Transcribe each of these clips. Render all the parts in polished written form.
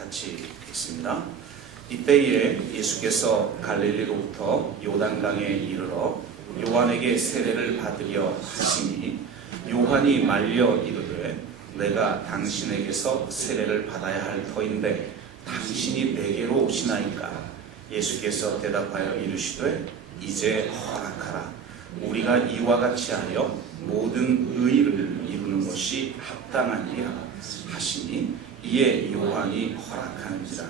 같이 읽습니다. 이때에 예수께서 갈릴리로부터 요단강에 이르러 요한에게 세례를 받으려 하시니 요한이 말려 이르되 내가 당신에게서 세례를 받아야 할 터인데 당신이 내게로 오시나이까. 예수께서 대답하여 이르시되 이제 허락하라. 우리가 이와 같이 하여 모든 의를 이루는 것이 합당하니라 하시니 이에 요한이 허락하는지라.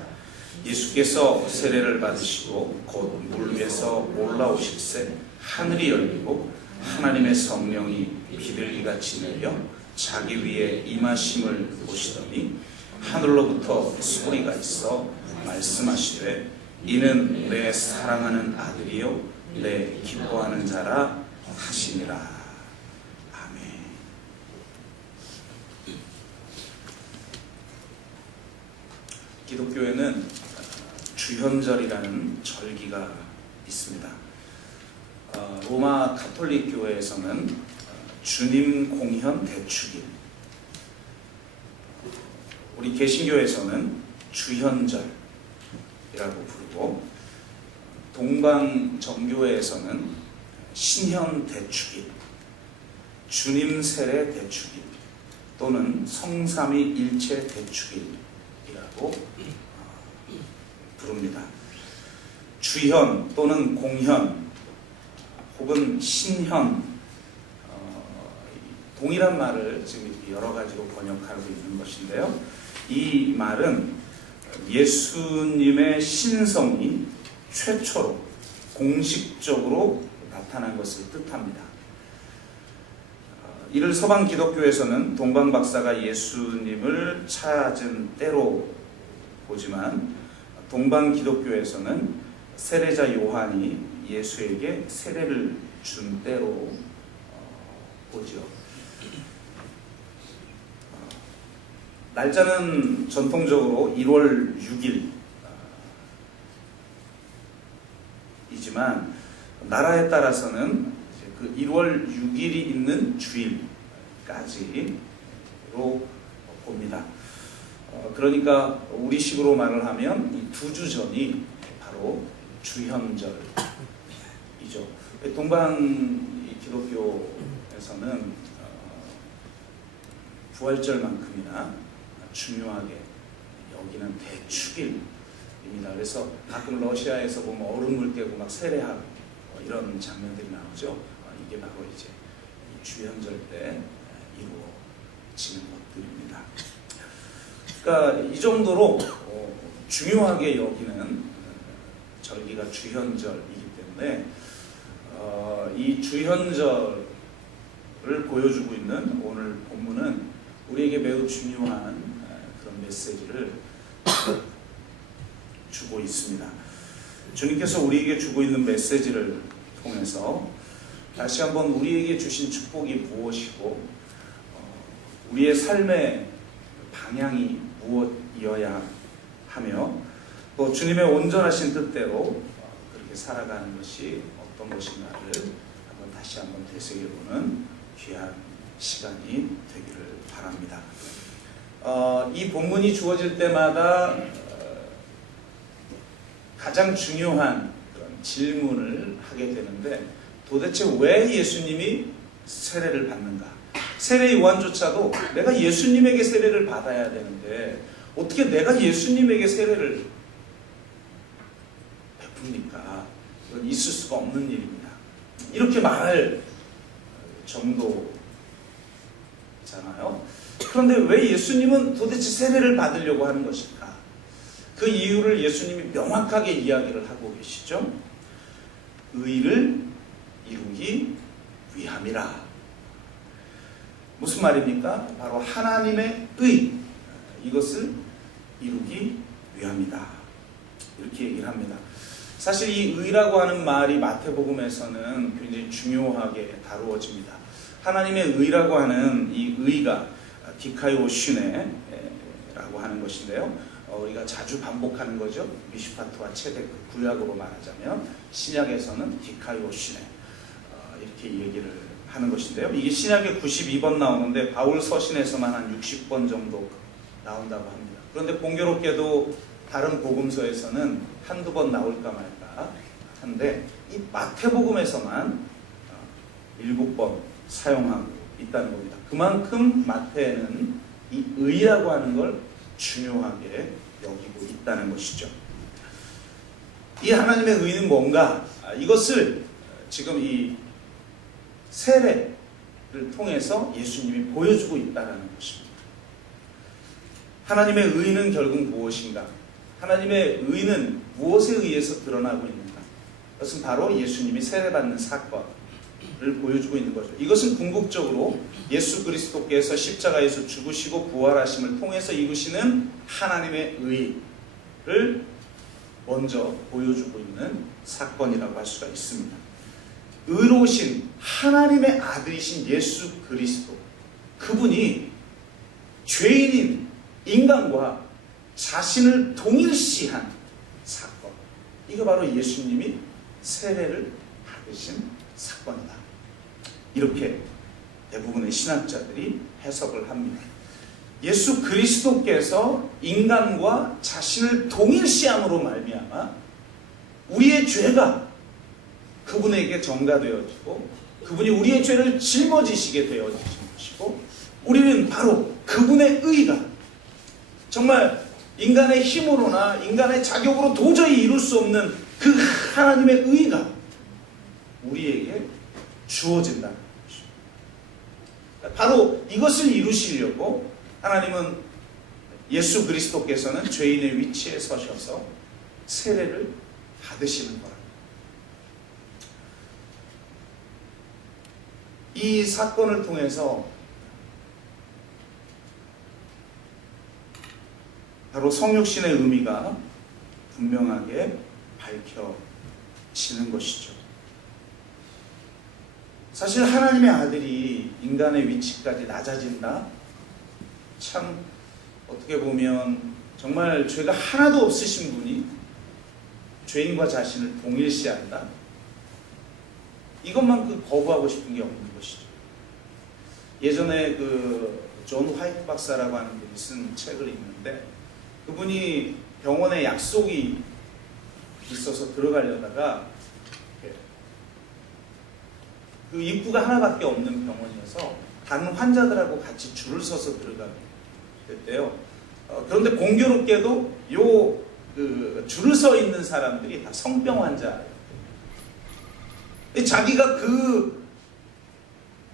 예수께서 세례를 받으시고 곧 물 위에서 올라오실새 하늘이 열리고 하나님의 성령이 비둘기같이 내려 자기 위에 임하심을 보시더니 하늘로부터 소리가 있어 말씀하시되 이는 내 사랑하는 아들이요 내 기뻐하는 자라 하시니라. 아멘. 기독교에는 주현절이라는 절기가 있습니다. 로마 가톨릭 교회에서는 주님 공현 대축일, 우리 개신교에서는 주현절이라고 부르고, 동방 정교회에서는 신현 대축일, 주님 세례 대축일 또는 성삼위 일체 대축일이라고 부릅니다. 주현 또는 공현 혹은 신현, 동일한 말을 지금 여러 가지로 번역하고 있는 것인데요. 이 말은 예수님의 신성이 최초로 공식적으로 나타난 것을 뜻합니다. 이를 서방 기독교에서는 동방 박사가 예수님을 찾은 때로 보지만, 동방 기독교에서는 세례자 요한이 예수에게 세례를 준 때로 보죠. 날짜는 전통적으로 1월 6일 이지만 나라에 따라서는 그 1월 6일이 있는 주일까지로 봅니다. 그러니까 우리식으로 말을 하면 이 2주 전이 바로 주현절이죠. 동방 기독교에서는 부활절만큼이나 중요하게 여기는 대축일입니다. 그래서 가끔 러시아에서 보면 얼음물 깨고 막 세례하고 이런 장면들이 나오죠. 이게 바로 이제 주현절 때 이루어지는 것들입니다. 그러니까 이 정도로 중요하게 여기는 절기가 주현절이기 때문에 이 주현절을 보여주고 있는 오늘 본문은 우리에게 매우 중요한 그런 메시지를 주고 있습니다. 주님께서 우리에게 주고 있는 메시지를 통해서 다시 한번 우리에게 주신 축복이 무엇이고 우리의 삶의 방향이 무엇이어야 하며 또 주님의 온전하신 뜻대로 그렇게 살아가는 것이 어떤 것인가를 다시 한번 되새겨보는 귀한 시간이 되기를 바랍니다. 이 본문이 주어질 때마다 가장 중요한 그런 질문을 하게 되는데, 도대체 왜 예수님이 세례를 받는가? 세례 요한조차도 내가 예수님에게 세례를 받아야 되는데 어떻게 내가 예수님에게 세례를 베풉니까? 이건 있을 수가 없는 일입니다. 이렇게 말할 정도잖아요. 그런데 왜 예수님은 도대체 세례를 받으려고 하는 것일까? 그 이유를 예수님이 명확하게 이야기를 하고 계시죠. 의를 이루기 위함이라. 무슨 말입니까? 바로 하나님의 의, 이것을 이루기 위함이다. 이렇게 얘기를 합니다. 사실 이 의라고 하는 말이 마태복음에서는 굉장히 중요하게 다루어집니다. 하나님의 의라고 하는 이 의가 디카이오슈네라고 하는 것인데요. 우리가 자주 반복하는 거죠. 미슈파트와 체덱, 구약으로 말하자면 신약에서는 디카이오슈네 이렇게 얘기를 하는 것인데요. 이게 신약에 92번 나오는데 바울 서신에서만 한 60번 정도 나온다고 합니다. 그런데 공교롭게도 다른 복음서에서는 한두 번 나올까 말까 한데 이 마태복음에서만 7번 사용하고 있다는 겁니다. 그만큼 마태는 이 의라고 하는 걸 중요하게 여기고 있다는 것이죠. 이 하나님의 의는 뭔가? 이것을 지금 이 세례를 통해서 예수님이 보여주고 있다는 것입니다. 하나님의 의는 결국 무엇인가? 하나님의 의는 무엇에 의해서 드러나고 있는가? 그것은 바로 예수님이 세례받는 사건을 보여주고 있는 거죠. 이것은 궁극적으로 예수 그리스도께서 십자가에서 죽으시고 부활하심을 통해서 이루시는 하나님의 의를 먼저 보여주고 있는 사건이라고 할 수가 있습니다. 의로우신 하나님의 아들이신 예수 그리스도, 그분이 죄인인 인간과 자신을 동일시한 사건, 이거 바로 예수님이 세례를 받으신 사건이다. 이렇게 대부분의 신학자들이 해석을 합니다. 예수 그리스도께서 인간과 자신을 동일시함으로 말미암아 우리의 죄가 그분에게 전가되어지고 그분이 우리의 죄를 짊어지시게 되어지신 것이고, 우리는 바로 그분의 의가 정말 인간의 힘으로나 인간의 자격으로 도저히 이룰 수 없는 그 하나님의 의가 우리에게 주어진다는 것입니다. 바로 이것을 이루시려고 하나님은 예수 그리스도께서는 죄인의 위치에 서셔서 세례를 받으시는 거랍니다. 이 사건을 통해서 바로 성육신의 의미가 분명하게 밝혀지는 것이죠. 사실 하나님의 아들이 인간의 위치까지 낮아진다? 참 어떻게 보면 정말 죄가 하나도 없으신 분이 죄인과 자신을 동일시한다? 이것만큼 거부하고 싶은 게 없는 것이죠. 예전에 존 화이트 박사라고 하는 분이 쓴 책을 읽는데, 그분이 병원에 약속이 있어서 들어가려다가 그 입구가 하나밖에 없는 병원이어서 다른 환자들하고 같이 줄을 서서 들어가게 됐대요. 그런데 공교롭게도 줄을 서 있는 사람들이 다 성병 환자예요. 자기가 그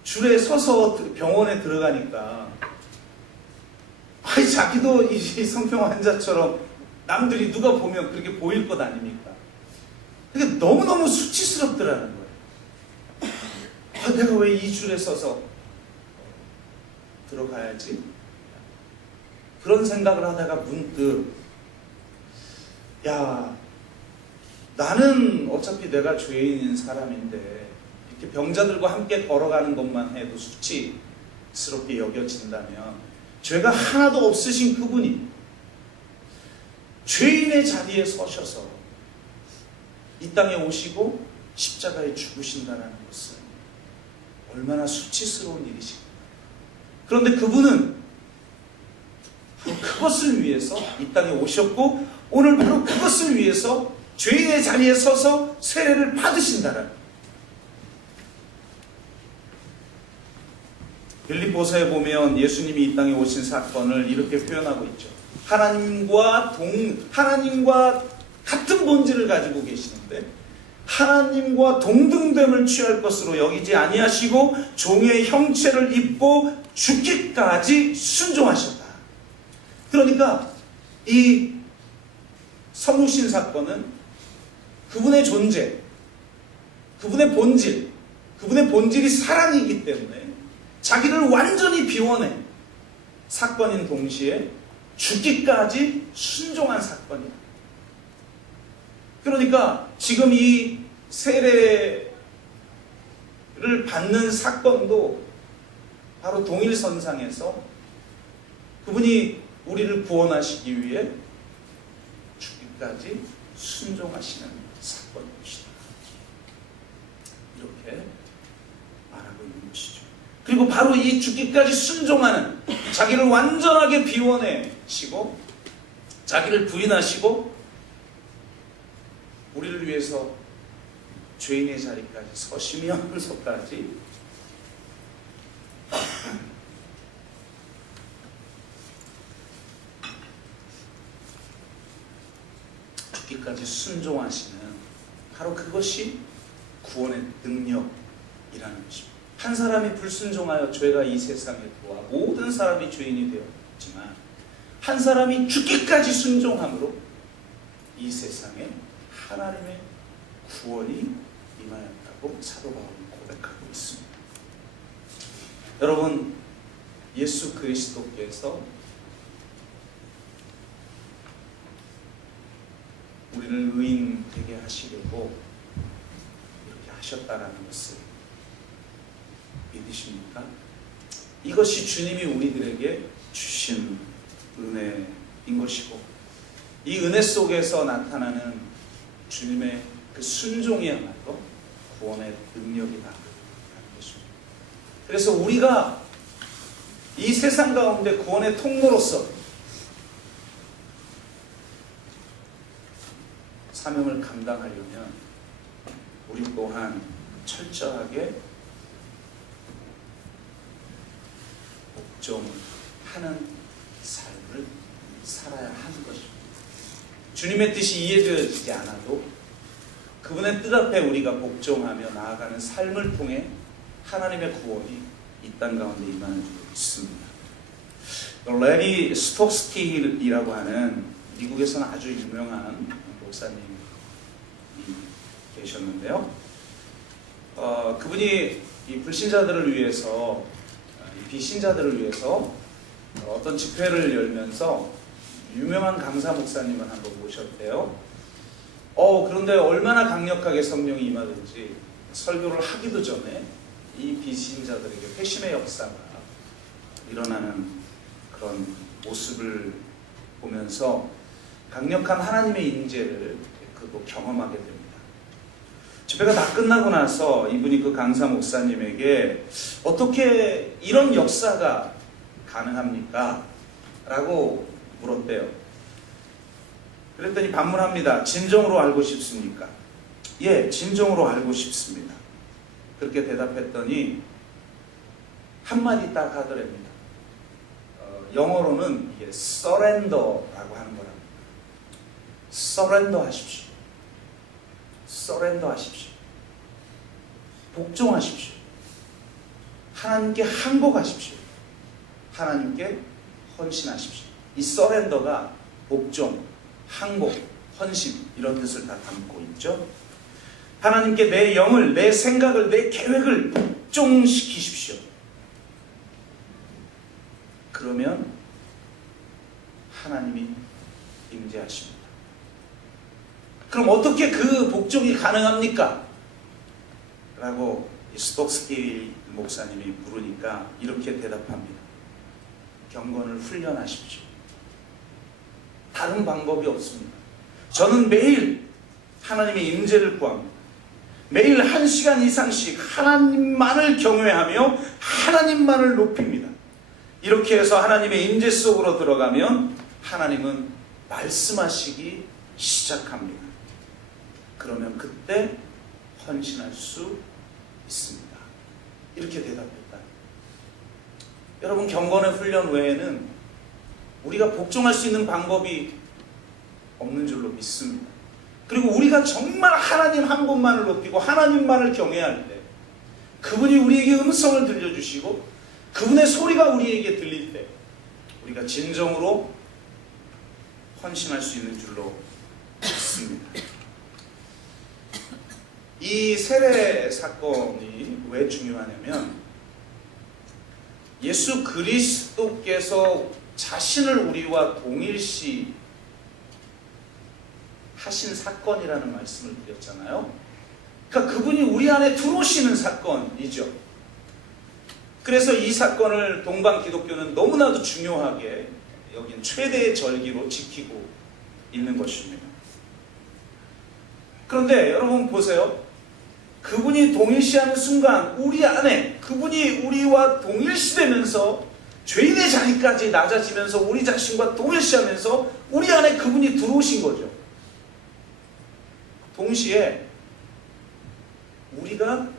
줄에 서서 병원에 들어가니까 자기도 이 성병 환자처럼 남들이 누가 보면 그렇게 보일 것 아닙니까? 그게 너무너무 수치스럽더라는 거예요. 내가 왜 이 줄에 서서 들어가야지? 그런 생각을 하다가 문득, 나는 어차피 내가 죄인인 사람인데 이렇게 병자들과 함께 걸어가는 것만 해도 수치스럽게 여겨진다면, 죄가 하나도 없으신 그분이 죄인의 자리에 서셔서 이 땅에 오시고 십자가에 죽으신다는 것은 얼마나 수치스러운 일이십니까? 그런데 그분은 바로 그것을 위해서 이 땅에 오셨고, 오늘 바로 그것을 위해서 죄인의 자리에 서서 세례를 받으신다는, 빌립보서에 보면 예수님이 이 땅에 오신 사건을 이렇게 표현하고 있죠. 하나님과 같은 본질을 가지고 계시는데 하나님과 동등됨을 취할 것으로 여기지 아니하시고 종의 형체를 입고 죽기까지 순종하셨다. 그러니까 이 성육신 사건은 그분의 존재, 그분의 본질이 사랑이기 때문에 자기를 완전히 비워낸 사건인 동시에 죽기까지 순종한 사건이다. 그러니까 지금 이 세례를 받는 사건도 바로 동일선상에서 그분이 우리를 구원하시기 위해 죽기까지 순종하시는 사건인 것이다. 이렇게 말하고 있는 것이죠. 그리고 바로 이 죽기까지 순종하는, 자기를 완전하게 비워내시고 자기를 부인하시고 우리를 위해서 죄인의 자리까지 서시면서까지 죽기까지 순종하시는 바로 그것이 구원의 능력이라는 것입니다. 한 사람이 불순종하여 죄가 이 세상에 들어와 모든 사람이 죄인이 되었지만 한 사람이 죽기까지 순종함으로 이 세상에 하나님의 구원이 임하였다고 사도 바울은 고백하고 있습니다. 여러분, 예수 그리스도께서 우리를 의인 되게 하시려고 이렇게 하셨다라는 것을 믿으십니까? 이것이 주님이 우리들에게 주신 은혜인 것이고 이 은혜 속에서 나타나는 주님의 그 순종이야말로 구원의 능력이다 라는 것입니다. 그래서 우리가 이 세상 가운데 구원의 통로로서 사명을 감당하려면 우리 또한 철저하게 복종하는 삶을 살아야 하는 것입니다. 주님의 뜻이 이해되지 않아도 그분의 뜻 앞에 우리가 복종하며 나아가는 삶을 통해 하나님의 구원이 이 땅 가운데 임하는 줄 믿습니다. 레리 스톡스키라고 하는 미국에서는 아주 유명한 목사님이 계셨는데요. 그분이 이 불신자들을 위해서, 이 비신자들을 위해서 어떤 집회를 열면서 유명한 강사 목사님을 한번 모셨대요. 그런데 얼마나 강력하게 성령이 임하든지 설교를 하기도 전에 이 비신자들에게 회심의 역사가 일어나는 그런 모습을 보면서 강력한 하나님의 임재를 그도 경험하게 됩니다. 집회가 다 끝나고 나서 이분이 그 강사 목사님에게 어떻게 이런 역사가 가능합니까? 라고 물었대요. 그랬더니 반문합니다. 진정으로 알고 싶습니까? 예, 진정으로 알고 싶습니다. 그렇게 대답했더니 한마디 딱 하더랍니다. 영어로는 이게 surrender라고 하는 거랍니다. surrender 하십시오. surrender 하십시오. 복종하십시오. 하나님께 항복하십시오. 하나님께 헌신하십시오. 이 surrender가 복종, 항복, 헌신 이런 뜻을 다 담고 있죠. 하나님께 내 영을, 내 생각을, 내 계획을 복종시키십시오. 그러면 하나님이 임재하십니다. 그럼 어떻게 그 복종이 가능합니까? 라고 스톡스키 목사님이 물으니까 이렇게 대답합니다. 경건을 훈련하십시오. 다른 방법이 없습니다. 저는 매일 하나님의 임재를 구합니다. 매일 1시간 이상씩 하나님만을 경외하며 하나님만을 높입니다. 이렇게 해서 하나님의 임재 속으로 들어가면 하나님은 말씀하시기 시작합니다. 그러면 그때 헌신할 수 있습니다. 이렇게 대답했다. 여러분, 경건의 훈련 외에는 우리가 복종할 수 있는 방법이 없는 줄로 믿습니다. 그리고 우리가 정말 하나님 한 분만을 높이고 하나님만을 경외할 때 그분이 우리에게 음성을 들려주시고 그분의 소리가 우리에게 들릴 때 우리가 진정으로 헌신할 수 있는 줄로 믿습니다. 이 세례 사건이 왜 중요하냐면 예수 그리스도께서 자신을 우리와 동일시 하신 사건이라는 말씀을 드렸잖아요. 그러니까 그분이 우리 안에 들어오시는 사건이죠. 그래서 이 사건을 동방 기독교는 너무나도 중요하게 여긴 최대의 절기로 지키고 있는 것입니다. 그런데 여러분 보세요. 그분이 동일시하는 순간 우리 안에 그분이 우리와 동일시되면서 죄인의 자리까지 낮아지면서 우리 자신과 동일시하면서 우리 안에 그분이 들어오신 거죠. 동시에 우리가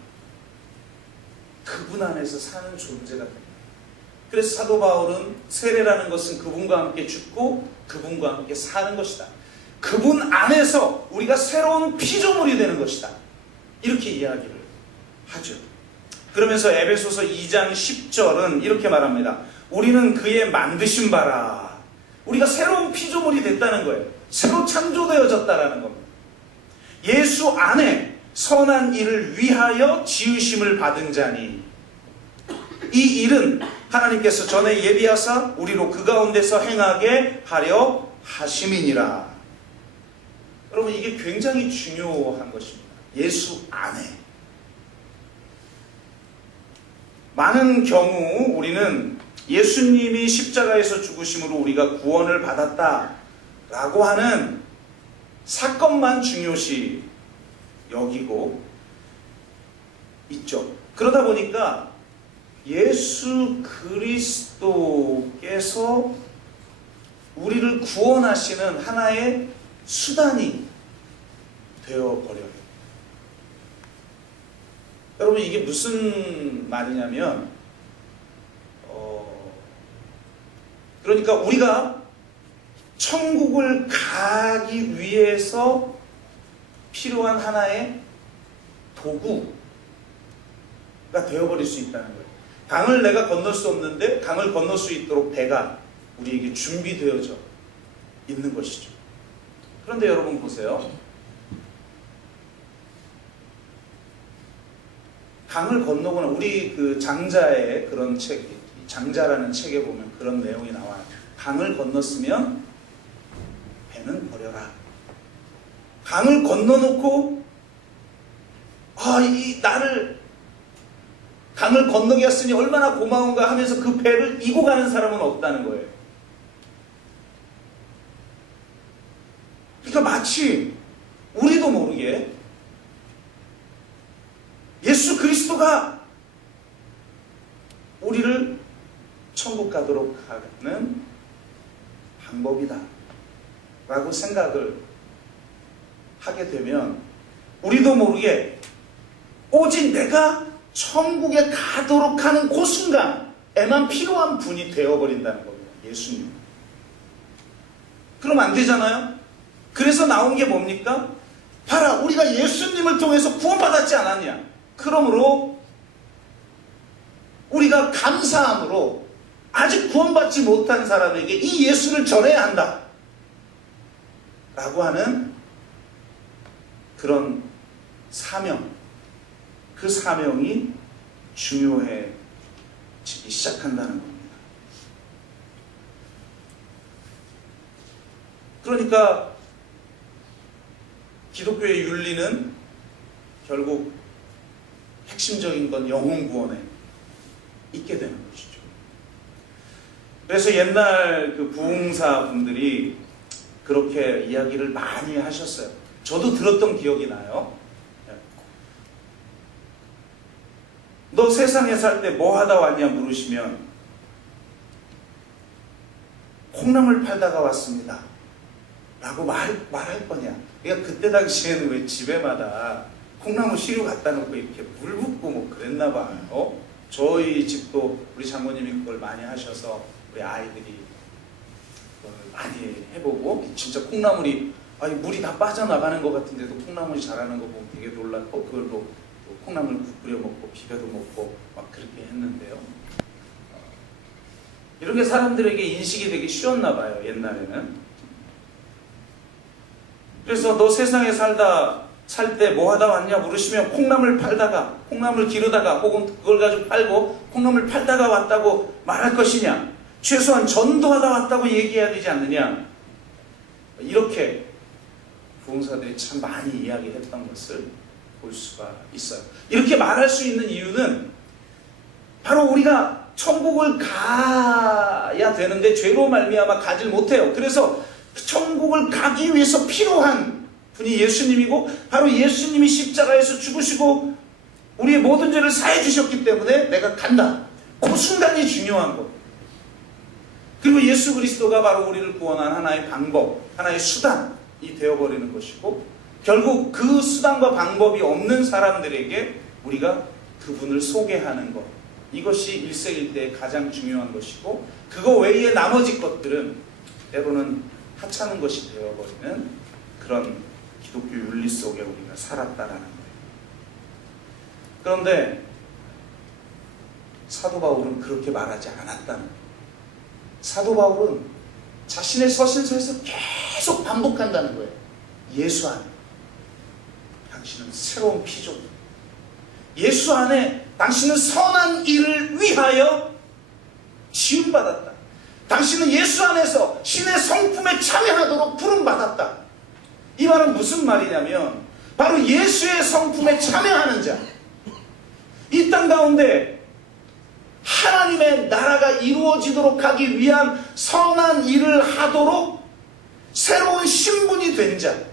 그분 안에서 사는 존재가 됩니다. 그래서 사도 바울은 세례라는 것은 그분과 함께 죽고 그분과 함께 사는 것이다. 그분 안에서 우리가 새로운 피조물이 되는 것이다. 이렇게 이야기를 하죠. 그러면서 에베소서 2장 10절은 이렇게 말합니다. 우리는 그의 만드신 바라. 우리가 새로운 피조물이 됐다는 거예요. 새로 창조되어졌다라는 겁니다. 예수 안에 선한 일을 위하여 지으심을 받은 자니 이 일은 하나님께서 전에 예비하사 우리로 그 가운데서 행하게 하려 하심이니라. 여러분, 이게 굉장히 중요한 것입니다. 예수 안에. 많은 경우 우리는 예수님이 십자가에서 죽으심으로 우리가 구원을 받았다라고 하는 사건만 중요시 여기고 있죠. 그러다 보니까 예수 그리스도께서 우리를 구원하시는 하나의 수단이 되어버려요. 여러분, 이게 무슨 말이냐면 그러니까 우리가 천국을 가기 위해서 필요한 하나의 도구가 되어버릴 수 있다는 거예요. 강을 내가 건널 수 없는데 강을 건널 수 있도록 배가 우리에게 준비되어져 있는 것이죠. 그런데 여러분 보세요. 강을 건너거나 우리 그 장자의 그런 책, 장자라는 책에 보면 그런 내용이 나와요. 강을 건넜으면 배는 버려라. 강을 건너놓고 나를 강을 건너게 했으니 얼마나 고마운가 하면서 그 배를 이고 가는 사람은 없다는 거예요. 그러니까 마치 우리도 모르게 예수 그리스도가 우리를 천국 가도록 하는 방법이다 라고 생각을 하게 되면 우리도 모르게 오직 내가 천국에 가도록 하는 그 순간에만 필요한 분이 되어버린다는 겁니다. 예수님. 그럼 안 되잖아요. 그래서 나온 게 뭡니까? 봐라, 우리가 예수님을 통해서 구원받았지 않았냐. 그러므로 우리가 감사함으로 아직 구원받지 못한 사람에게 이 예수를 전해야 한다 라고 하는 그런 사명, 그 사명이 중요해지기 시작한다는 겁니다. 그러니까 기독교의 윤리는 결국 핵심적인 건 영혼 구원에 있게 되는 것이죠. 그래서 옛날 그 부흥사 분들이 그렇게 이야기를 많이 하셨어요. 저도 들었던 기억이 나요. 너 세상에 살 때 뭐 하다 왔냐 물으시면 콩나물 팔다가 왔습니다 라고 말할 거냐. 그러니까 그때 당시에는 왜 집에마다 콩나물 시루 갖다 놓고 이렇게 물 붓고 뭐 그랬나 봐요. 저희 집도 우리 장모님이 그걸 많이 하셔서 우리 아이들이 그걸 많이 해보고 진짜 콩나물이 물이 다 빠져나가는 것 같은데도 콩나물이 자라는 거 보면 되게 놀랐고 그걸로 콩나물 국 끓여 먹고 비벼도 먹고 막 그렇게 했는데요. 이런 게 사람들에게 인식이 되기 쉬웠나 봐요, 옛날에는. 그래서 너 세상에 살 때 뭐 하다 왔냐 물으시면 콩나물 팔다가, 콩나물 기르다가, 혹은 그걸 가지고 팔고 콩나물 팔다가 왔다고 말할 것이냐, 최소한 전도하다 왔다고 얘기해야 되지 않느냐, 이렇게 부흥사들이 참 많이 이야기했던 것을 볼 수가 있어요. 이렇게 말할 수 있는 이유는 바로 우리가 천국을 가야 되는데 죄로 말미암아 가질 못해요. 그래서 천국을 가기 위해서 필요한 분이 예수님이고, 바로 예수님이 십자가에서 죽으시고 우리의 모든 죄를 사해 주셨기 때문에 내가 간다. 그 순간이 중요한 거. 그리고 예수 그리스도가 바로 우리를 구원한 하나의 방법, 하나의 수단이 되어버리는 것이고, 결국 그 수단과 방법이 없는 사람들에게 우리가 그분을 소개하는 것, 이것이 일생일대의 가장 중요한 것이고, 그거 외에 나머지 것들은 때로는 하찮은 것이 되어버리는 그런 기독교 윤리 속에 우리가 살았다라는 거예요. 그런데 사도 바울은 그렇게 말하지 않았다는 거예요. 사도 바울은 자신의 서신서에서 계속 반복한다는 거예요. 예수 안에 당신은 새로운 피조물, 예수 안에 당신은 선한 일을 위하여 지음받았다. 당신은 예수 안에서 신의 성품에 참여하도록 부름받았다. 이 말은 무슨 말이냐면 바로 예수의 성품에 참여하는 자, 이 땅 가운데 하나님의 나라가 이루어지도록 하기 위한 선한 일을 하도록 새로운 신분이 된 자로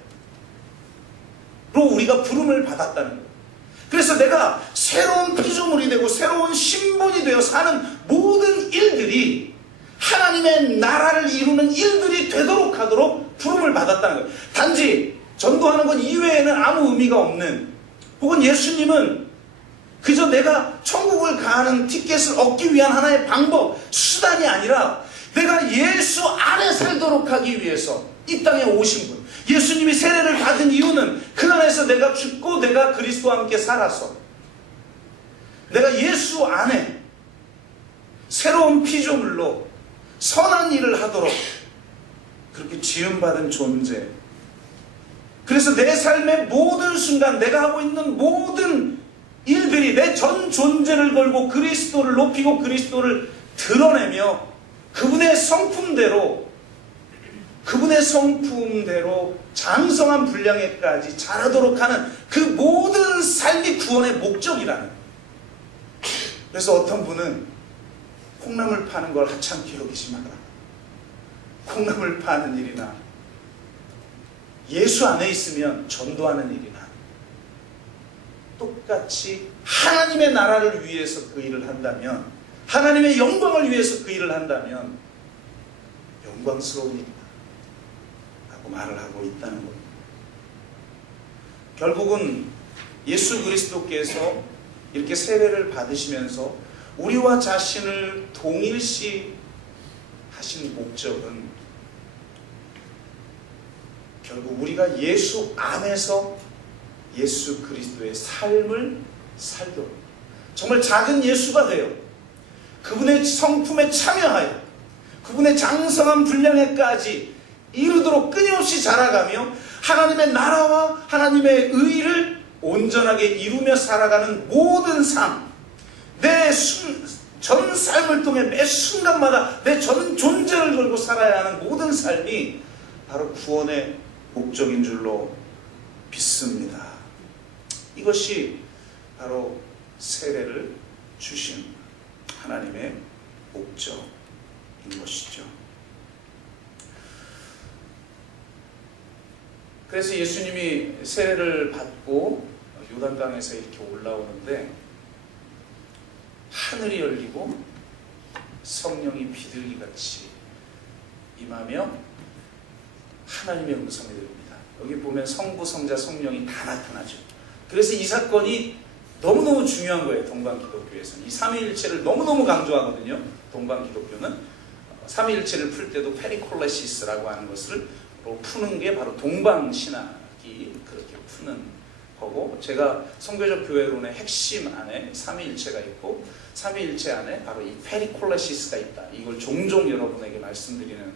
우리가 부름을 받았다는 거예요. 그래서 내가 새로운 피조물이 되고 새로운 신분이 되어 사는 모든 일들이 하나님의 나라를 이루는 일들이 되도록 하도록 부름을 받았다는 거예요. 단지 전도하는 것 이외에는 아무 의미가 없는, 혹은 예수님은 그저 내가 천국을 가는 티켓을 얻기 위한 하나의 방법, 수단이 아니라 내가 예수 안에 살도록 하기 위해서 이 땅에 오신 분, 예수님이 세례를 받은 이유는 그 안에서 내가 죽고 내가 그리스도와 함께 살아서 내가 예수 안에 새로운 피조물로 선한 일을 하도록 그렇게 지음받은 존재. 그래서 내 삶의 모든 순간 내가 하고 있는 모든 일들이 내 전 존재를 걸고 그리스도를 높이고 그리스도를 드러내며 그분의 성품대로 장성한 분량에까지 자라도록 하는 그 모든 삶이 구원의 목적이라는. 그래서 어떤 분은 콩나물 파는 걸 하찮게 여기지 마라. 콩나물 파는 일이나 예수 안에 있으면 전도하는 일이나 똑같이 하나님의 나라를 위해서 그 일을 한다면, 하나님의 영광을 위해서 그 일을 한다면 영광스러운 일이다 라고 말을 하고 있다는 겁니다. 결국은 예수 그리스도께서 이렇게 세례를 받으시면서 우리와 자신을 동일시 하신 목적은 결국 우리가 예수 안에서 예수 그리스도의 삶을 살도록, 정말 작은 예수가 되어 그분의 성품에 참여하여 그분의 장성한 분량에까지 이르도록 끊임없이 자라가며 하나님의 나라와 하나님의 의를 온전하게 이루며 살아가는 모든 삶, 내 전 삶을 통해 매 순간마다 내 전 존재를 걸고 살아야 하는 모든 삶이 바로 구원의 목적인 줄로 믿습니다. 이것이 바로 세례를 주신 하나님의 목적인 것이죠. 그래서 예수님이 세례를 받고 요단강에서 이렇게 올라오는데 하늘이 열리고 성령이 비둘기같이 임하며 하나님의 음성이 들립니다. 여기 보면 성부, 성자, 성령이 다 나타나죠. 그래서 이 사건이 너무너무 중요한 거예요. 동방기독교에서는 이 삼위일체를 너무너무 강조하거든요. 동방기독교는 삼위일체를 풀 때도 페리콜레시스라고 하는 것을 푸는 게 바로 동방신학이 그렇게 푸는 거고, 제가 성교적 교회론의 핵심 안에 삼위일체가 있고 삼위일체 안에 바로 이 페리콜레시스가 있다. 이걸 종종 여러분에게 말씀드리는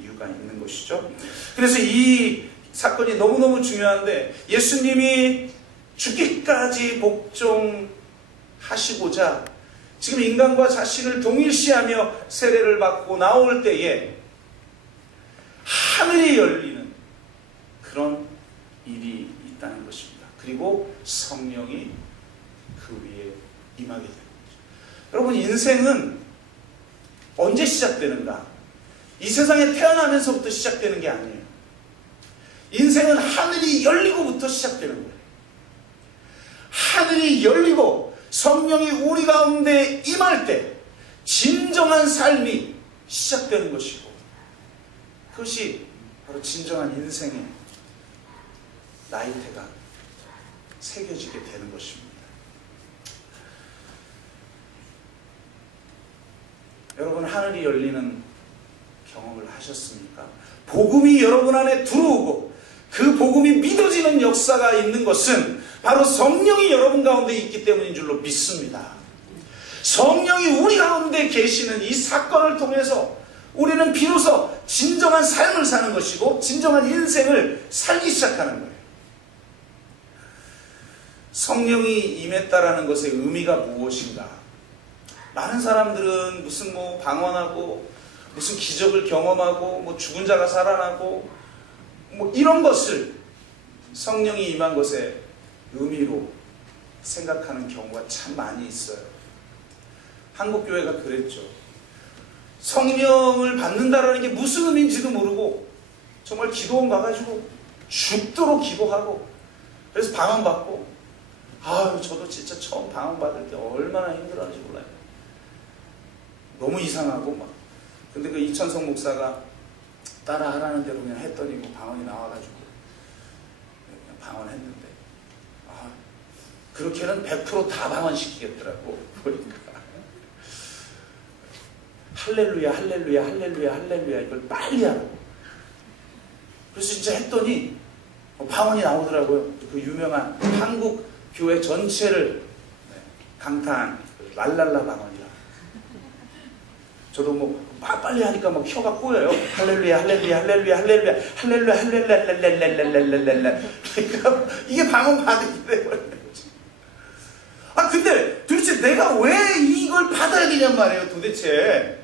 이유가 있는 것이죠. 그래서 이 사건이 너무너무 중요한데, 예수님이 죽기까지 복종하시고자 지금 인간과 자신을 동일시하며 세례를 받고 나올 때에 하늘이 열리는 그런 일이 있다는 것입니다. 그리고 성령이 그 위에 임하게 되는 거죠. 여러분, 인생은 언제 시작되는가? 이 세상에 태어나면서부터 시작되는 게 아니에요. 인생은 하늘이 열리고부터 시작되는 거예요. 하늘이 열리고 성령이 우리 가운데 임할 때 진정한 삶이 시작되는 것이고, 그것이 바로 진정한 인생의 나이테가 새겨지게 되는 것입니다. 여러분, 하늘이 열리는 경험을 하셨습니까? 복음이 여러분 안에 들어오고 그 복음이 믿어지는 역사가 있는 것은 바로 성령이 여러분 가운데 있기 때문인 줄로 믿습니다. 성령이 우리 가운데 계시는 이 사건을 통해서 우리는 비로소 진정한 삶을 사는 것이고 진정한 인생을 살기 시작하는 거예요. 성령이 임했다라는 것의 의미가 무엇인가? 많은 사람들은 무슨 방언하고 무슨 기적을 경험하고 죽은 자가 살아나고 이런 것을 성령이 임한 것의 의미로 생각하는 경우가 참 많이 있어요. 한국교회가 그랬죠. 성령을 받는다라는 게 무슨 의미인지도 모르고 정말 기도원 가가지고 죽도록 기도하고, 그래서 방언 받고, 저도 진짜 처음 방언 받을 때 얼마나 힘들었는지 몰라요. 너무 이상하고 막. 근데 그 이천성 목사가 따라 하라는 대로 그냥 했더니 방언이 나와가지고 그냥 방언했는데, 그렇게는 100% 다 방언시키겠더라고. 보니까 할렐루야 할렐루야 할렐루야 할렐루야 이걸 빨리 하라고. 그래서 진짜 했더니 방언이 나오더라고요. 그 유명한 한국 교회 전체를 강타한 랄랄라 방언이라. 저도 빨리 하니까 혀가 꼬여요. 할렐루야 할렐루야 할렐루야 할렐루야 할렐루야 할렐루야 할렐루야. 그러니까 이게 방언 받으게 돼버려요. 근데 도대체 내가 왜 이걸 받아야 되냔 말이에요. 도대체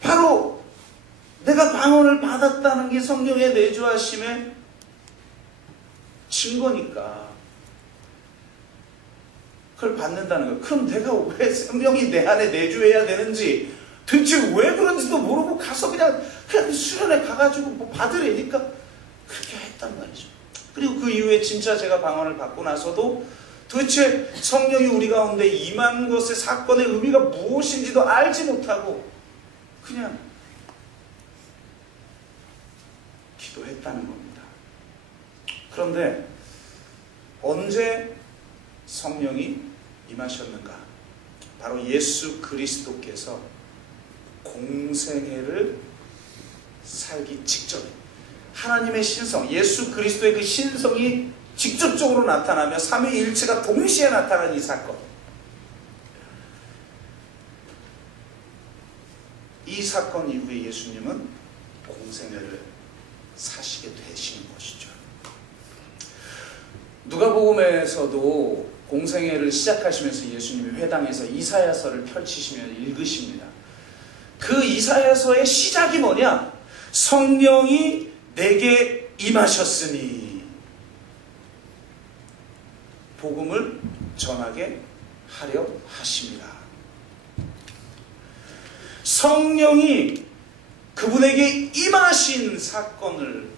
바로 내가 방언을 받았다는 게 성령의 내주하심의 증거니까 그걸 받는다는 거예요. 그럼 내가 왜 성령이 내 안에 내주해야 되는지, 도대체 왜 그런지도 모르고 가서 그냥 수련회 가가지고 받으려니까 그렇게 했단 말이죠. 그리고 그 이후에 진짜 제가 방언을 받고 나서도 도대체 성령이 우리 가운데 임한 것의 사건의 의미가 무엇인지도 알지 못하고 그냥 기도했다는 겁니다. 그런데 언제 성령이 임하셨는가? 바로 예수 그리스도께서 공생애를 살기 직전에 하나님의 신성, 예수 그리스도의 그 신성이 직접적으로 나타나며 삼위일체가 동시에 나타난 이 사건, 이 사건 이후에 예수님은 공생애를 사시게 되시는 것이죠. 누가복음에서도 공생애를 시작하시면서 예수님이 회당에서 이사야서를 펼치시며 읽으십니다. 그 이사야서의 시작이 뭐냐? 성령이 내게 임하셨으니 복음을 전하게 하려 하심이라. 성령이 그분에게 임하신 사건을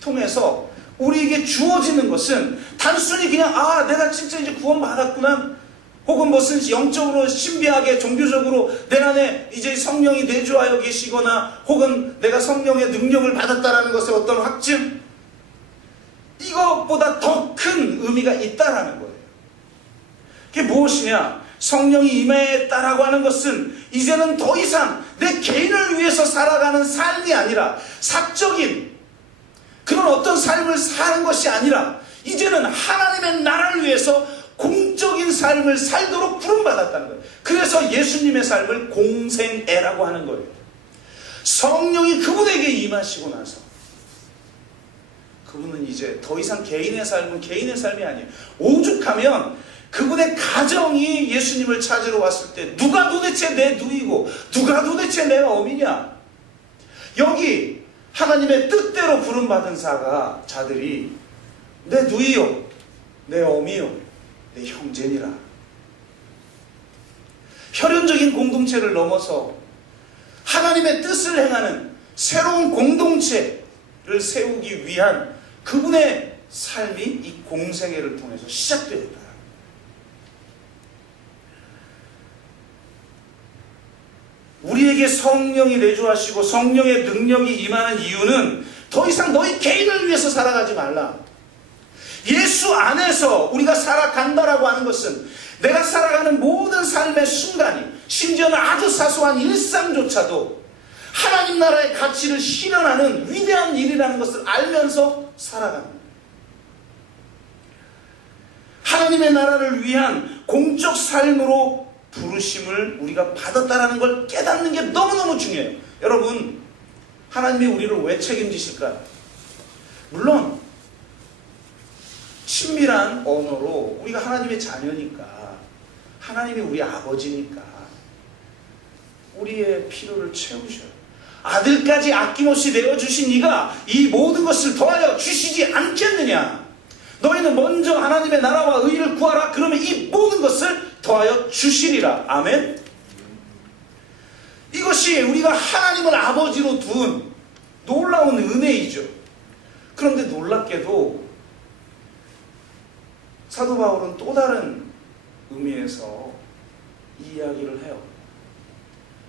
통해서 우리에게 주어지는 것은 단순히 그냥 내가 진짜 이제 구원받았구나, 혹은 무슨 영적으로 신비하게 종교적으로 내 안에 이제 성령이 내주하여 계시거나, 혹은 내가 성령의 능력을 받았다라는 것의 어떤 확증, 이것보다 더 큰 의미가 있다라는 거예요. 그게 무엇이냐? 성령이 임했다라고 하는 것은 이제는 더 이상 내 개인을 위해서 살아가는 삶이 아니라, 사적인 그런 어떤 삶을 사는 것이 아니라 이제는 하나님의 나라를 위해서 공적인 삶을 살도록 부름받았다는 거예요. 그래서 예수님의 삶을 공생애라고 하는 거예요. 성령이 그분에게 임하시고 나서 그분은 이제 더 이상 개인의 삶은 개인의 삶이 아니에요. 오죽하면 그분의 가정이 예수님을 찾으러 왔을 때 누가 도대체 내 누이고 누가 도대체 내 어미냐, 여기 하나님의 뜻대로 부름받은 자들이 내 누이요, 내 어미요, 내 형제니라. 혈연적인 공동체를 넘어서 하나님의 뜻을 행하는 새로운 공동체를 세우기 위한 그분의 삶이 이 공생애를 통해서 시작되었다. 우리에게 성령이 내주하시고 성령의 능력이 임하는 이유는 더 이상 너희 개인을 위해서 살아가지 말라. 예수 안에서 우리가 살아간다라고 하는 것은 내가 살아가는 모든 삶의 순간이, 심지어는 아주 사소한 일상조차도 하나님 나라의 가치를 실현하는 위대한 일이라는 것을 알면서 살아가는 거예요. 하나님의 나라를 위한 공적 삶으로 부르심을 우리가 받았다라는 걸 깨닫는 게 너무너무 중요해요. 여러분, 하나님이 우리를 왜 책임지실까요? 물론 친밀한 언어로 우리가 하나님의 자녀니까, 하나님이 우리 아버지니까 우리의 필요를 채우셔요. 아들까지 아낌없이 내어주신 이가 이 모든 것을 더하여 주시지 않겠느냐. 너희는 먼저 하나님의 나라와 의를 구하라. 그러면 이 모든 것을 더하여 주시리라. 아멘. 이것이 우리가 하나님을 아버지로 둔 놀라운 은혜이죠. 그런데 놀랍게도 사도 바울은 또 다른 의미에서 이 이야기를 해요.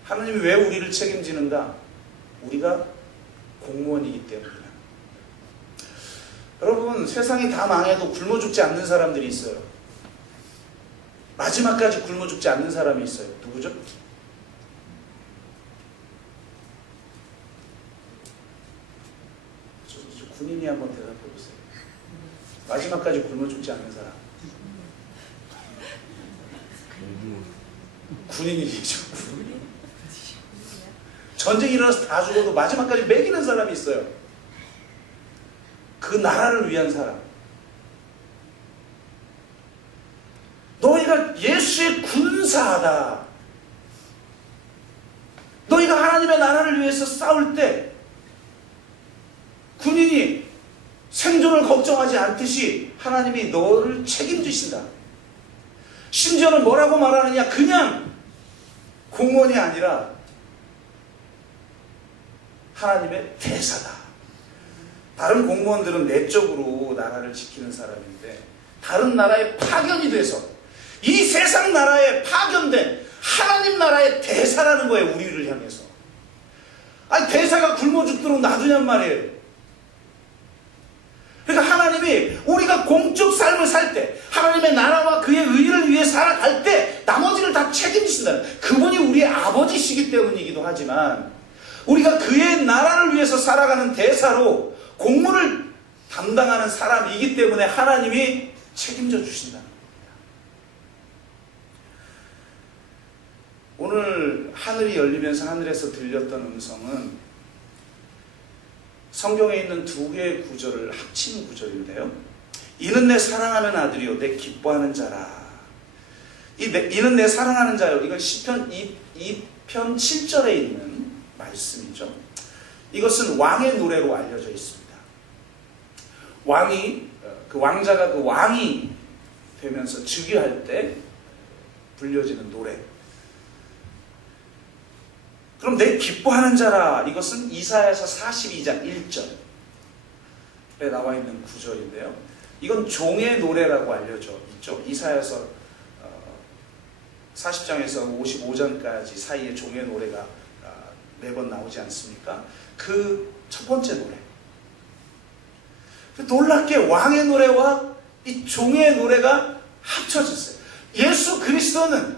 하나님이 왜 우리를 책임지는가? 우리가 공무원이기 때문이다. 여러분, 세상이 다 망해도 굶어 죽지 않는 사람들이 있어요. 마지막까지 굶어 죽지 않는 사람이 있어요. 누구죠? 군인이 한번 대답해 보세요. 마지막까지 굶어 죽지 않는 사람. 군인이죠. 전쟁이 일어나서 다 죽어도 마지막까지 먹이는 사람이 있어요. 그 나라를 위한 사람. 너희가 예수의 군사하다. 너희가 하나님의 나라를 위해서 싸울 때 군인이 생존을 걱정하지 않듯이 하나님이 너를 책임지신다. 심지어는 뭐라고 말하느냐? 그냥 공무원이 아니라 하나님의 대사다. 다른 공무원들은 내적으로 나라를 지키는 사람인데, 다른 나라에 파견이 돼서 이 세상 나라에 파견된 하나님 나라의 대사라는 거예요. 우리를 향해서. 아니, 대사가 굶어 죽도록 놔두냔 말이에요. 그러니까 하나님이 우리가 공적 삶을 살 때, 하나님의 나라와 그의 의를 위해 살아갈 때 나머지를 다 책임지신다는, 그분이 우리의 아버지시기 때문이기도 하지만 우리가 그의 나라를 위해서 살아가는 대사로 공무를 담당하는 사람이기 때문에 하나님이 책임져 주신다는 겁니다. 오늘 하늘이 열리면서 하늘에서 들렸던 음성은 성경에 있는 두 개의 구절을 합친 구절인데요. 이는 내 사랑하는 아들이요 내 기뻐하는 자라. 이는 내 사랑하는 자요. 이건 시편 2편 7절에 있는 말씀이죠. 이것은 왕의 노래로 알려져 있습니다. 왕이, 그 왕자가 그 왕이 되면서 즉위할 때 불려지는 노래. 그럼 내 기뻐하는 자라, 이것은 이사야서 42장 1절에 나와 있는 구절인데요. 이건 종의 노래라고 알려져 있죠. 이사야서 40장에서 55장까지 사이에 종의 노래가 매번 나오지 않습니까? 그 첫 번째 노래. 놀랍게 왕의 노래와 이 종의 노래가 합쳐졌어요. 예수 그리스도는,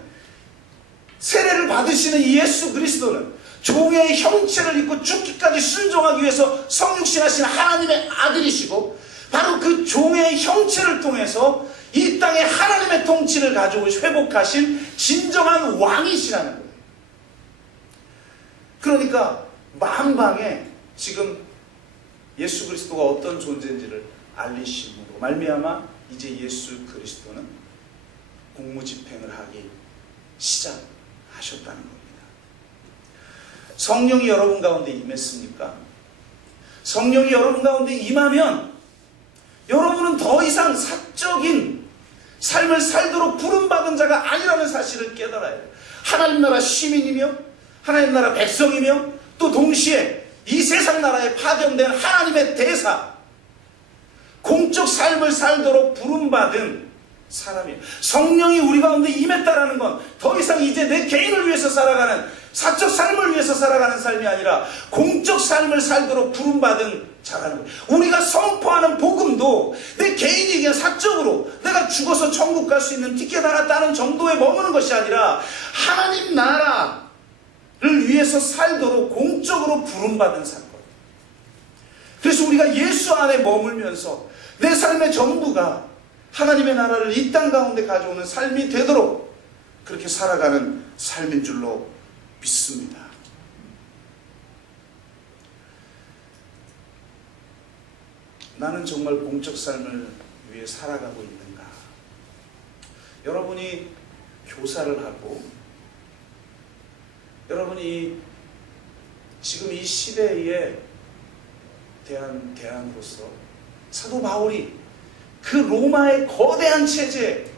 세례를 받으시는 이 예수 그리스도는 종의 형체를 입고 죽기까지 순종하기 위해서 성육신하신 하나님의 아들이시고, 바로 그 종의 형체를 통해서 이 땅에 하나님의 통치를 가지고 회복하신 진정한 왕이시라는 거예요. 그러니까 만방에 지금 예수 그리스도가 어떤 존재인지를 알리심으로 말미암아 이제 예수 그리스도는 공무집행을 하기 시작하셨다는 겁니다. 성령이 여러분 가운데 임했습니까? 성령이 여러분 가운데 임하면 여러분은 더 이상 사적인 삶을 살도록 부름받은 자가 아니라는 사실을 깨달아야 해요. 하나님 나라 시민이며 하나님 나라 백성이며 또 동시에 이 세상 나라에 파견된 하나님의 대사, 공적 삶을 살도록 부름받은 사람이에요. 성령이 우리 가운데 임했다라는 건 더 이상 이제 내 개인을 위해서 살아가는 사적 삶을 위해서 살아가는 삶이 아니라 공적 삶을 살도록 부름받은 자라는 거예요. 우리가 선포하는 복음도 내 개인이 그냥 사적으로 내가 죽어서 천국 갈 수 있는 티켓 하나 따는 정도에 머무는 것이 아니라 하나님 나라를 위해서 살도록 공적으로 부름받은 사건. 그래서 우리가 예수 안에 머물면서 내 삶의 전부가 하나님의 나라를 이 땅 가운데 가져오는 삶이 되도록 그렇게 살아가는 삶인 줄로 믿습니다. 나는 정말 공적 삶을 위해 살아가고 있는가? 여러분이 교사를 하고 여러분이 지금 이 시대에 대안으로서 사도 바울이 그 로마의 거대한 체제,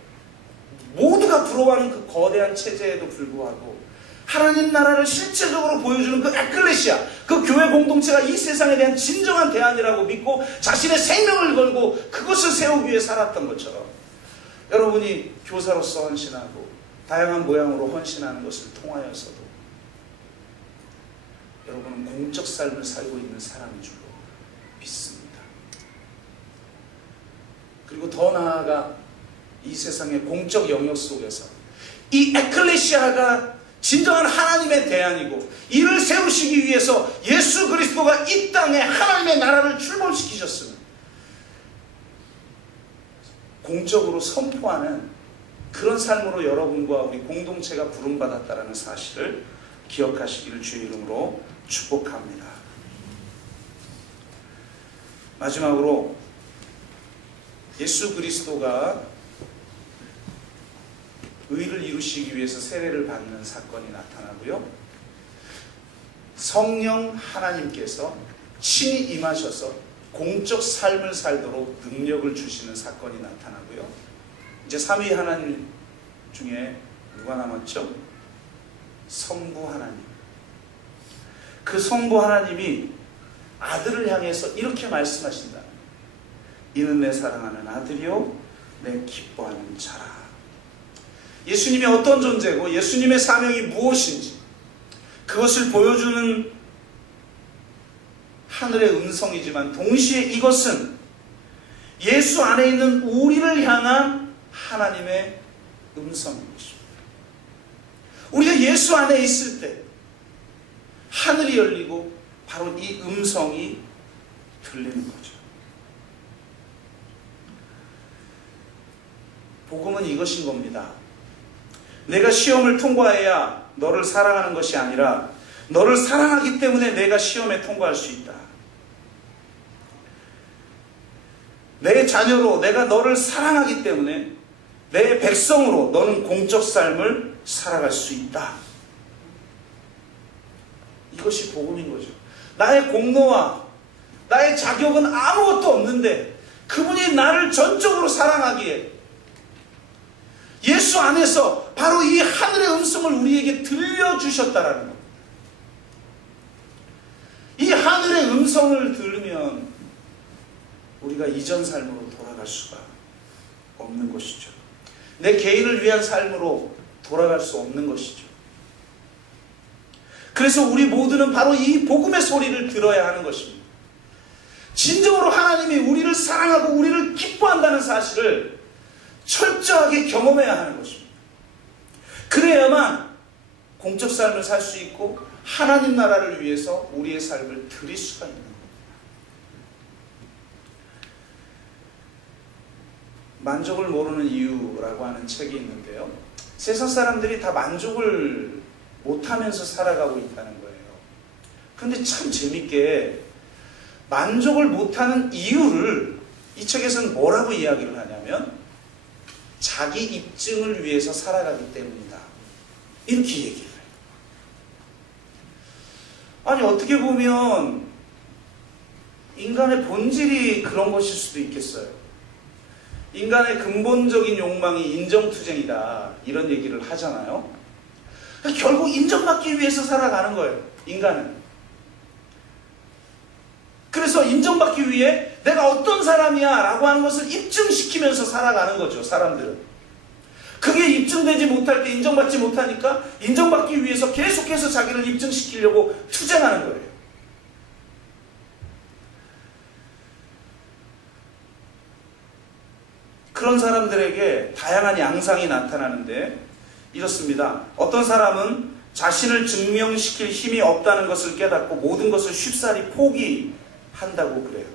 모두가 부러워하는 그 거대한 체제에도 불구하고 하나님 나라를 실제적으로 보여주는 그 에클레시아, 그 교회 공동체가 이 세상에 대한 진정한 대안이라고 믿고 자신의 생명을 걸고 그것을 세우기 위해 살았던 것처럼 여러분이 교사로서 헌신하고 다양한 모양으로 헌신하는 것을 통하여서도 여러분은 공적 삶을 살고 있는 사람인 줄로 믿습니다. 그리고 더 나아가 이 세상의 공적 영역 속에서 이 에클레시아가 진정한 하나님의 대안이고 이를 세우시기 위해서 예수 그리스도가 이 땅에 하나님의 나라를 출범시키셨으면 공적으로 선포하는 그런 삶으로 여러분과 우리 공동체가 부름받았다는 사실을 기억하시기를 주의 이름으로 축복합니다. 마지막으로 예수 그리스도가 의를 이루시기 위해서 세례를 받는 사건이 나타나고요. 성령 하나님께서 친히 임하셔서 공적 삶을 살도록 능력을 주시는 사건이 나타나고요. 이제 삼위 하나님 중에 누가 남았죠? 성부 하나님. 그 성부 하나님이 아들을 향해서 이렇게 말씀하신다. 이는 내 사랑하는 아들이요 내 기뻐하는 자라. 예수님이 어떤 존재고 예수님의 사명이 무엇인지 그것을 보여주는 하늘의 음성이지만 동시에 이것은 예수 안에 있는 우리를 향한 하나님의 음성인 것입니다. 우리가 예수 안에 있을 때 하늘이 열리고 바로 이 음성이 들리는 거죠. 복음은 이것인 겁니다. 내가 시험을 통과해야 너를 사랑하는 것이 아니라 너를 사랑하기 때문에 내가 시험에 통과할 수 있다. 내 자녀로 내가 너를 사랑하기 때문에 내 백성으로 너는 공적 삶을 살아갈 수 있다. 이것이 복음인 거죠. 나의 공로와 나의 자격은 아무것도 없는데 그분이 나를 전적으로 사랑하기에 예수 안에서 바로 이 하늘의 음성을 우리에게 들려주셨다라는 겁니다. 이 하늘의 음성을 들으면 우리가 이전 삶으로 돌아갈 수가 없는 것이죠. 내 개인을 위한 삶으로 돌아갈 수 없는 것이죠. 그래서 우리 모두는 바로 이 복음의 소리를 들어야 하는 것입니다. 진정으로 하나님이 우리를 사랑하고 우리를 기뻐한다는 사실을 철저하게 경험해야 하는 것입니다. 그래야만 공적 삶을 살 수 있고 하나님 나라를 위해서 우리의 삶을 드릴 수가 있는 겁니다. 만족을 모르는 이유라고 하는 책이 있는데요. 세상 사람들이 다 만족을 못하면서 살아가고 있다는 거예요. 그런데 참 재밌게 만족을 못하는 이유를 이 책에서는 뭐라고 이야기를 하냐면 자기 입증을 위해서 살아가기 때문이다. 이렇게 얘기를 해요. 아니 어떻게 보면 인간의 본질이 그런 것일 수도 있겠어요. 인간의 근본적인 욕망이 인정투쟁이다. 이런 얘기를 하잖아요. 결국 인정받기 위해서 살아가는 거예요. 인간은. 그래서 인정받기 위해 내가 어떤 사람이야 라고 하는 것을 입증시키면서 살아가는 거죠. 사람들은. 그게 입증되지 못할 때 인정받지 못하니까 인정받기 위해서 계속해서 자기를 입증시키려고 투쟁하는 거예요. 그런 사람들에게 다양한 양상이 나타나는데 이렇습니다. 어떤 사람은 자신을 증명시킬 힘이 없다는 것을 깨닫고 모든 것을 쉽사리 포기한다고 그래요.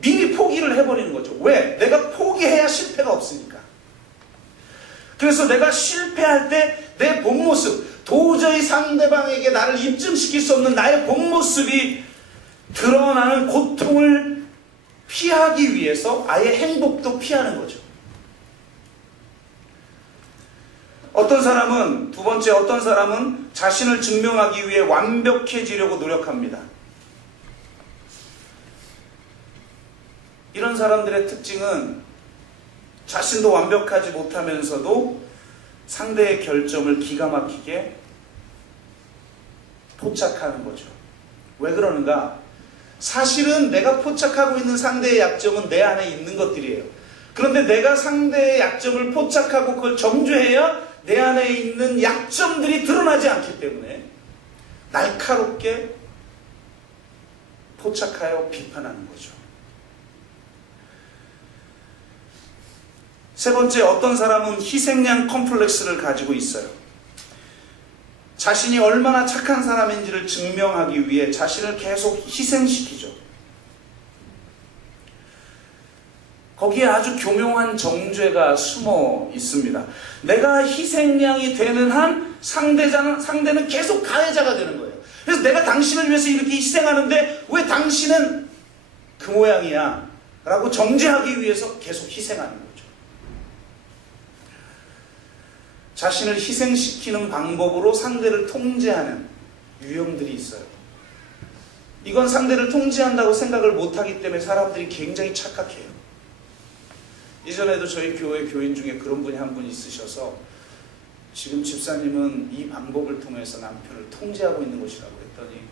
미리 포기를 해버리는 거죠. 왜? 내가 포기해야 실패가 없으니까. 그래서 내가 실패할 때 내 본 모습, 도저히 상대방에게 나를 입증시킬 수 없는 나의 본 모습이 드러나는 고통을 피하기 위해서 아예 행복도 피하는 거죠. 어떤 사람은, 두 번째, 어떤 사람은 자신을 증명하기 위해 완벽해지려고 노력합니다. 이런 사람들의 특징은 자신도 완벽하지 못하면서도 상대의 결점을 기가 막히게 포착하는 거죠. 왜 그러는가? 사실은 내가 포착하고 있는 상대의 약점은 내 안에 있는 것들이에요. 그런데 내가 상대의 약점을 포착하고 그걸 정죄해야 내 안에 있는 약점들이 드러나지 않기 때문에 날카롭게 포착하여 비판하는 거죠. 세 번째, 어떤 사람은 희생양 컴플렉스를 가지고 있어요. 자신이 얼마나 착한 사람인지를 증명하기 위해 자신을 계속 희생시키죠. 거기에 아주 교묘한 정죄가 숨어 있습니다. 내가 희생양이 되는 한 상대는 계속 가해자가 되는 거예요. 그래서 내가 당신을 위해서 이렇게 희생하는데 왜 당신은 그 모양이야? 라고 정죄하기 위해서 계속 희생하는 거예요. 자신을 희생시키는 방법으로 상대를 통제하는 유형들이 있어요. 이건 상대를 통제한다고 생각을 못하기 때문에 사람들이 굉장히 착각해요. 이전에도 저희 교회 교인 중에 그런 분이 한 분 있으셔서 지금 집사님은 이 방법을 통해서 남편을 통제하고 있는 것이라고 했더니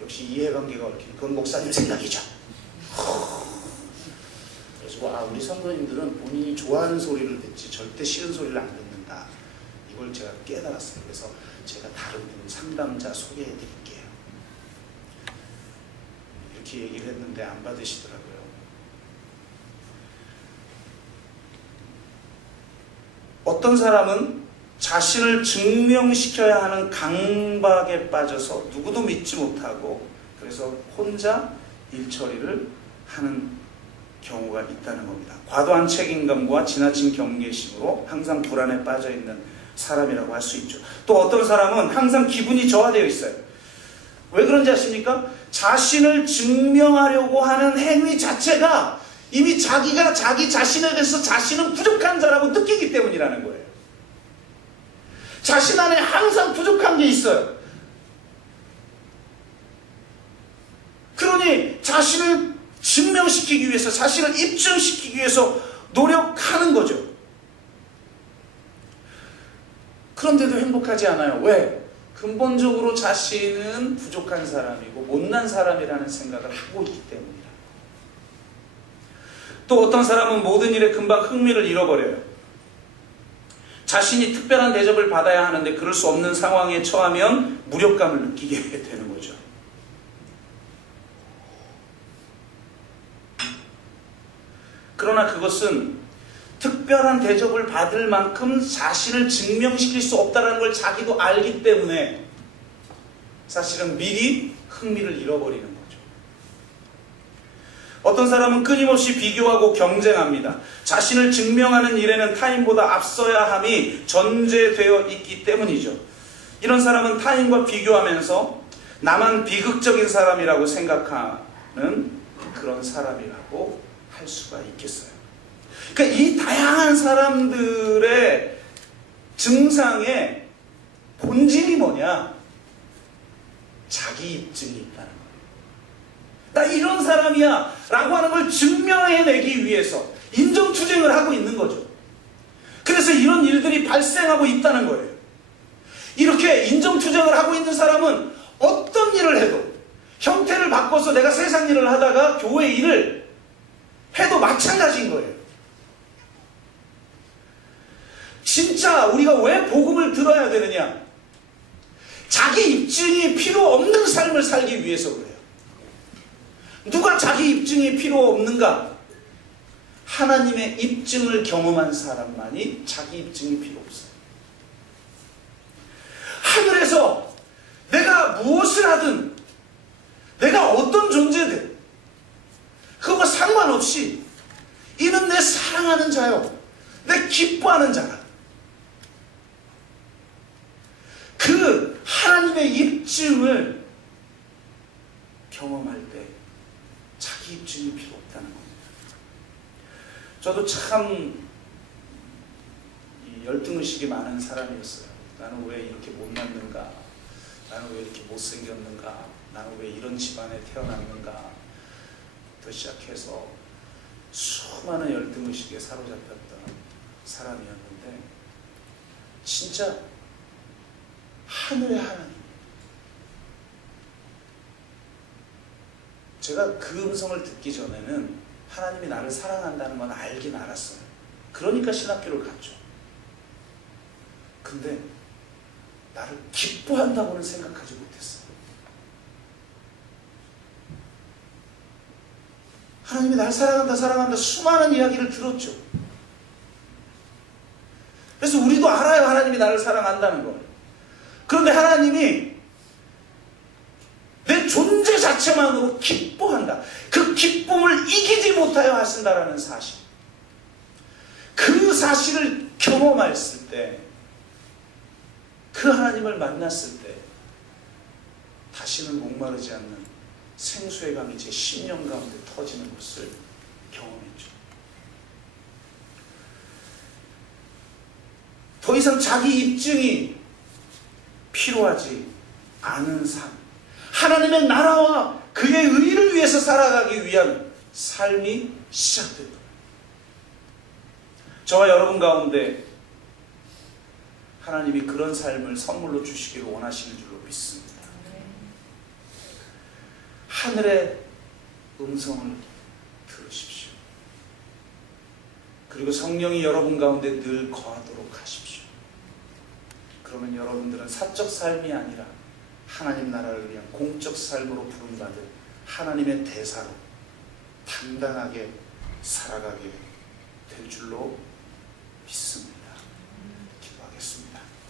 역시 이해관계가 얽힌 그건 목사님 생각이죠. 그래서 우리 성도님들은 본인이 좋아하는 소리를 듣지 절대 싫은 소리를 안 듣는다. 이걸 제가 깨달았어요. 그래서 제가 다른 분 상담자 소개해 드릴게요. 이렇게 얘기를 했는데 안 받으시더라고요. 어떤 사람은 자신을 증명시켜야 하는 강박에 빠져서 누구도 믿지 못하고 그래서 혼자 일처리를 하는 경우가 있다는 겁니다. 과도한 책임감과 지나친 경계심으로 항상 불안에 빠져있는 사람이라고 할 수 있죠. 또 어떤 사람은 항상 기분이 저하되어 있어요. 왜 그런지 아십니까? 자신을 증명하려고 하는 행위 자체가 이미 자기가 자기 자신에 대해서 자신은 부족한 자라고 느끼기 때문이라는 거예요. 자신 안에 항상 부족한 게 있어요. 그러니 자신을 증명시키기 위해서, 자신을 입증시키기 위해서 노력하는 거죠. 그런데도 행복하지 않아요. 왜? 근본적으로 자신은 부족한 사람이고 못난 사람이라는 생각을 하고 있기 때문이라. 또 어떤 사람은 모든 일에 금방 흥미를 잃어버려요. 자신이 특별한 대접을 받아야 하는데 그럴 수 없는 상황에 처하면 무력감을 느끼게 되는 거죠. 그러나 그것은 특별한 대접을 받을 만큼 자신을 증명시킬 수 없다는 걸 자기도 알기 때문에 사실은 미리 흥미를 잃어버리는 거죠. 어떤 사람은 끊임없이 비교하고 경쟁합니다. 자신을 증명하는 일에는 타인보다 앞서야 함이 전제되어 있기 때문이죠. 이런 사람은 타인과 비교하면서 나만 비극적인 사람이라고 생각하는 그런 사람이라고 할 수가 있겠어요. 그러니까 이 다양한 사람들의 증상의 본질이 뭐냐? 자기 입증이 있다는 거예요. 나 이런 사람이야 라고 하는 걸 증명해내기 위해서 인정투쟁을 하고 있는 거죠. 그래서 이런 일들이 발생하고 있다는 거예요. 이렇게 인정투쟁을 하고 있는 사람은 어떤 일을 해도 형태를 바꿔서 내가 세상 일을 하다가 교회 일을 해도 마찬가지인 거예요. 진짜 우리가 왜 복음을 들어야 되느냐? 자기 입증이 필요 없는 삶을 살기 위해서 그래요. 누가 자기 입증이 필요 없는가? 하나님의 입증을 경험한 사람만이 자기 입증이 필요 없어요. 하늘에서 내가 무엇을 하든, 내가 어떤 존재든 그거 상관없이 이는 내 사랑하는 자요, 내 기뻐하는 자라. 그 하나님의 입증을 경험할 때 자기 입증이 필요 없다는 겁니다. 저도 참 열등의식이 많은 사람이었어요. 나는 왜 이렇게 못났는가? 나는 왜 이렇게 못생겼는가? 나는 왜 이런 집안에 태어났는가? 부터 시작해서 수많은 열등의식에 사로잡혔던 사람이었는데, 진짜 하늘의 하나님, 제가 그 음성을 듣기 전에는 하나님이 나를 사랑한다는 건 알긴 알았어요. 그러니까 신학교를 갔죠. 근데 나를 기뻐한다고는 생각하지 못했어요. 하나님이 나를 사랑한다, 사랑한다 수많은 이야기를 들었죠. 그래서 우리도 알아요, 하나님이 나를 사랑한다는 걸. 그런데 하나님이 내 존재 자체만으로 기뻐한다, 그 기쁨을 이기지 못하여 하신다라는 사실, 그 사실을 경험했을 때, 그 하나님을 만났을 때 다시는 목마르지 않는 생수의 강이 제 심령 가운데 터지는 것을 경험했죠. 더 이상 자기 입증이 필요하지 않은 삶, 하나님의 나라와 그의 의를 위해서 살아가기 위한 삶이 시작된 거예요. 저와 여러분 가운데 하나님이 그런 삶을 선물로 주시기를 원하시는 줄로 믿습니다. 하늘의 음성을 들으십시오. 그리고 성령이 여러분 가운데 늘 거하도록 하십시오. 그러면 여러분들은 사적 삶이 아니라 하나님 나라를 위한 공적 삶으로 부름받은 하나님의 대사로 당당하게 살아가게 될 줄로 믿습니다. 기도하겠습니다.